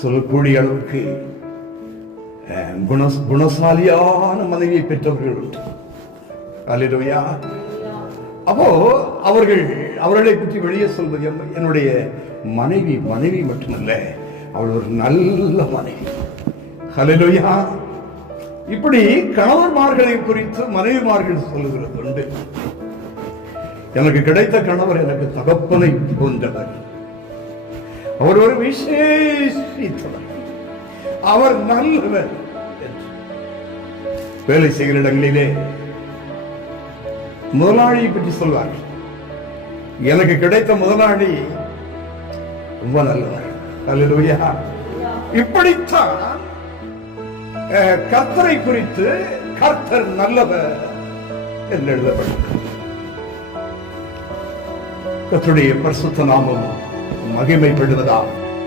சொல்லக்கூடிய அளவுக்கு குணசாலியான மனைவியை பெற்றவர்கள் உண்டு. அல்லேலூயா. அப்போ அவர்களை பற்றி வெளியே சொல்வது, என்னுடைய மனைவி மட்டுமல்ல, அவள் ஒரு நல்ல மனைவி. அல்லேலூயா. இப்படி கணவன்மார்களை குறித்து மனைவிமார்கள் சொல்லுகிறது உண்டு. எனக்கு கிடைத்த கணவர் எனக்கு தகப்பனை போன்றவர். அவர் ஒரு விசேஷித்தவர், அவர் நல்லவர். வேலை செய்கிற இடங்களிலே முதலாளியை பற்றி சொல்வார்கள். எனக்கு கிடைத்த முதலாளி ரொம்ப நல்லவர். அல்லேலூயா. இப்படித்தான் கர்த்தரை குறித்து கர்த்தர் நல்லவர் என்று எழுதப்பட்டது. கர்த்தருடைய பரிசுத்த நாமம் மகிமைப்படுவதாக.